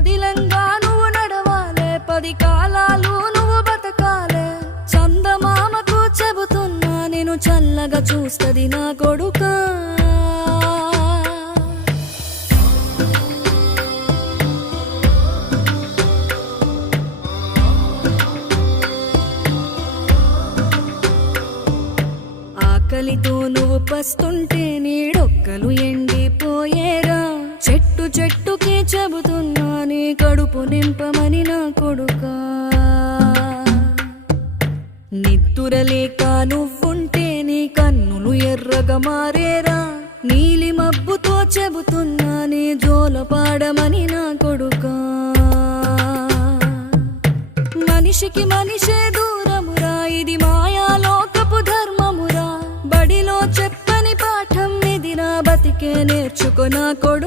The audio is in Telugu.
పదిలంగా నువ్వు నడవాలే, 10 కాలాలు నువ్వు బతకాలే. చందమామకు చెబుతున్నా నేను చల్లగా చూస్తది నా కొడుకా. ఆకలితో నువ్వు పస్తుంటే నీడొక్కలు ఎండిపోయేరా. చెట్టు చెట్టుకే చెబుతున్నా నీ కడుపు నింపమని నా కొడుకా. నిద్దురలేక నువ్వుంటే నీ కన్నులు ఎర్రగా మారేరా. నీలి మబ్బుతో చెబుతున్నా నీ జోలపాడమని నా కొడుకా. మనిషికి మనిషే దూరమురా, ఇది మాయాలోకపు ధర్మమురా. బడిలో చెప్పని పాఠం ఇది, నా బతికే నేర్చుకో నా కొడుకా.